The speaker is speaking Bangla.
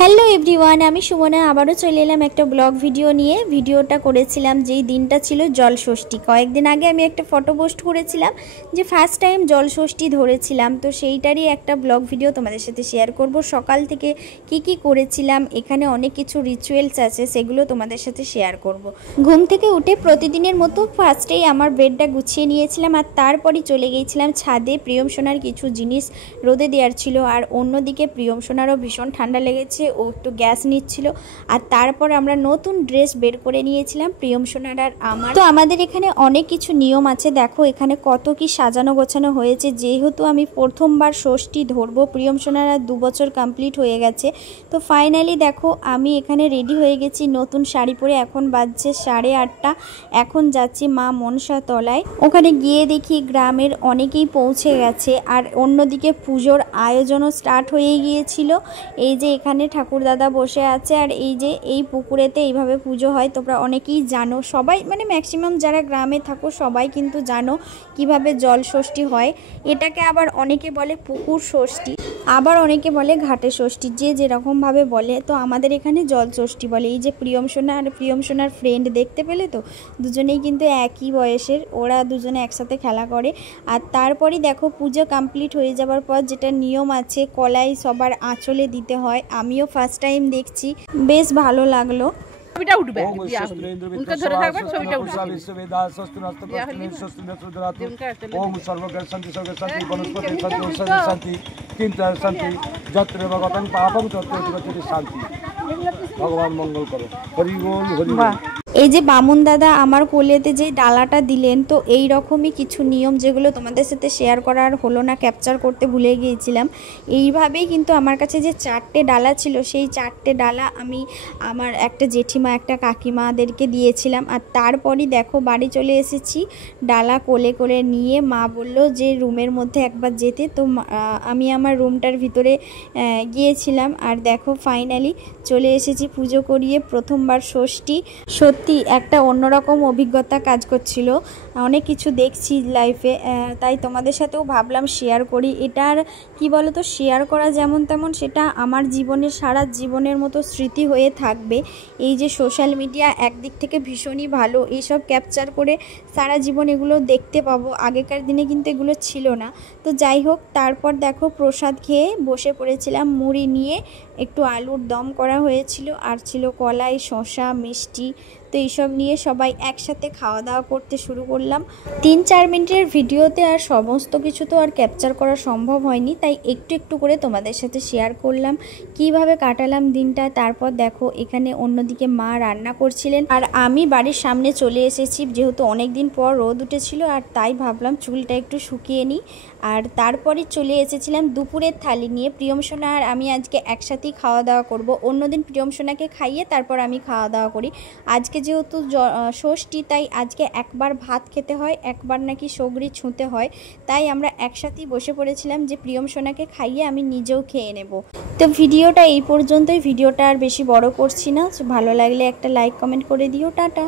হ্যালো এভরিওয়ান, আমি সুমনা আবারও চলে এলাম একটা ব্লগ ভিডিও নিয়ে। ভিডিওটা করেছিলাম যেই দিনটা ছিল জলষষ্ঠী। কয়েকদিন আগে আমি একটা ফটো পোস্ট করেছিলাম যে ফার্স্ট টাইম জলষষ্ঠী ধরেছিলাম, তো সেইটারই একটা ব্লগ ভিডিও তোমাদের সাথে শেয়ার করব। সকাল থেকে কি করেছিলাম, এখানে অনেক কিছু রিচুয়ালস আছে, সেগুলো তোমাদের সাথে শেয়ার করব। ঘুম থেকে উঠে প্রতিদিনের মতো ফার্স্টেই আমার বেডটা গুছিয়ে নিয়েছিলাম, আর তারপরই চলে গিয়েছিলাম ছাদে। প্রিয়ম সোনার কিছু জিনিস রোদে দেওয়ার ছিল, আর অন্যদিকে প্রিয়ম সোনারও ভীষণ ঠান্ডা লেগেছে, ও একটু গ্যাস নিচ্ছিল। আর তারপর আমরা নতুন ড্রেস বের করে নিয়েছিলাম প্রিয়ম সোনার আর আমার। তো আমাদের এখানে অনেক কিছু নিয়ম আছে, দেখো এখানে কত কি সাজানো গোছানো হয়েছে। যেহেতু আমি প্রথমবার ষষ্ঠী ধরবো, প্রিয়ম সোনার আর 2 বছর কমপ্লিট হয়ে গেছে, তো ফাইনালি দেখো আমি এখানে রেডি হয়ে গেছি নতুন শাড়ি পরে। এখন বাজছে 8:30। এখন যাচ্ছি মা মনসা তলায়। ওখানে গিয়ে দেখি গ্রামের অনেকেই পৌঁছে গেছে, আর অন্যদিকে পুজোর আয়োজনও স্টার্ট হয়ে গিয়েছিল। এই যে এখানে ঠাকুর দাদা বসে আছে, আর এই যে এই পুকুরেতে এইভাবে পুজো হয়। তোমরা অনেকেই জানো, সবাই মানে ম্যাক্সিমাম যারা গ্রামে থাকো সবাই কিন্তু জানো কিভাবে জল ষষ্ঠী হয়। এটাকে আবার অনেকে বলে পুকুর ষষ্ঠী, আবার অনেকে বলে ঘাটে ষষ্ঠী, যে যেরকমভাবে বলে। তো আমাদের এখানে জল ষষ্ঠী বলে। এই যে প্রিয়ম সোনা আর প্রিয়ম সোনার ফ্রেন্ড দেখতে পেলে তো, দুজনেই কিন্তু একই বয়সের, ওরা দুজনে একসাথে খেলা করে। আর তারপরই দেখো পুজো কমপ্লিট হয়ে যাবার পর যেটা নিয়ম আছে, কলাই সবার আঁচলে দিতে হয়। আমিও ফার্স্ট টাইম দেখছি, বেশ ভালো লাগলো। ছবিটা উঠবে, উনকে ধরে থাকবে, ছবিটা উঠবে। ওম সর্বজ্ঞ শান্তি সর্বজ্ঞ শান্তি বনস্পতি শান্তি শান্তি চিন্তা শান্তি যত্র ভগবান পাপম তত্র শান্তি। ভগবান মঙ্গল করো। হরি বল হরি বল। এই যে বামুন দাদা আমার কোলেতে যে ডালাটা দিলেন, তো এই রকমই কিছু নিয়ম যেগুলো তোমাদের সাথে শেয়ার করার হলো না, ক্যাপচার করতে ভুলে গিয়েছিলাম। এইভাবেই কিন্তু আমার কাছে যে 4টে ডালা ছিল, সেই 4টে ডালা আমি আমার একটা জেঠিমা একটা কাকিমাদেরকে দিয়েছিলাম। আর তারপরই দেখো বাড়ি চলে এসেছি ডালা কোলে করে নিয়ে। মা বলল যে রুমের মধ্যে একবার যেতে, তো আমি আমার রুমটার ভিতরে গিয়েছিলাম। আর দেখো ফাইনালি চলে এসেছি পুজো করিয়ে। প্রথমবার ষষ্ঠী, সত্যি একটা অন্যরকম অভিজ্ঞতা কাজ করছিল। অনেক কিছু দেখছি লাইফে, তাই তোমাদের সাথেও ভাবলাম শেয়ার করি। এটার কি বলো তো, শেয়ার করা যেমন তেমন, সেটা আমার জীবনে সারা জীবনের মতো স্মৃতি হয়ে থাকবে। এই যে সোশ্যাল মিডিয়া একদিক থেকে ভীষণই ভালো, এইসব ক্যাপচার করে সারা জীবন এগুলো দেখতে পাবো। আগেকার দিনে কিন্তু এগুলো ছিল না। তো যাই হোক, তারপর দেখো প্রসাদ খেয়ে বসে পড়েছিলাম। মুড়ি নিয়ে একটু আলুর দম করা হয়েছিল, আর ছিল কলাই, শসা, মিষ্টি। তো এইসব নিয়ে সবাই একসাথে খাওয়া দাওয়া করতে শুরু করলাম। 3-4 মিনিটের ভিডিওতে আর সমস্ত কিছু তো আর ক্যাপচার করা সম্ভব হয়নি, তাই একটু একটু করে তোমাদের সাথে শেয়ার করলাম কিভাবে কাটালাম দিনটা। তারপর দেখো এখানে অন্যদিকে মা রান্না করছিলেন, আর আমি বাড়ির সামনে চলে এসেছি, যেহেতু অনেক দিন পর রোদ উঠেছিল, আর তাই ভাবলাম চুলটা একটু শুকিয়ে নিই। আর তারপরে চলে এসেছিলাম দুপুরের থালি নিয়ে। প্রিয়ম সোনা আর আমি আজকে একসাথেই খাওয়া দাওয়া করব। অন্যদিন প্রিয়ম সোনাকে খাইয়ে তারপর আমি খাওয়া দাওয়া করি। আজকে যেহেতু ষষ্ঠী, তাই আজকে একবার ভাত খেতে হয়, একবার নাকি সগরি ছুঁতে হয়, তাই আমরা একসাথেই বসে পড়েছিলাম যে প্রিয়ম সোনাকে খাইয়ে আমি নিজেও খেয়ে নেব। তো ভিডিওটা এই পর্যন্তই। ভিডিওটা আর বেশি বড় করছি না। ভালো লাগলে একটা লাইক কমেন্ট করে দিও। টাটা।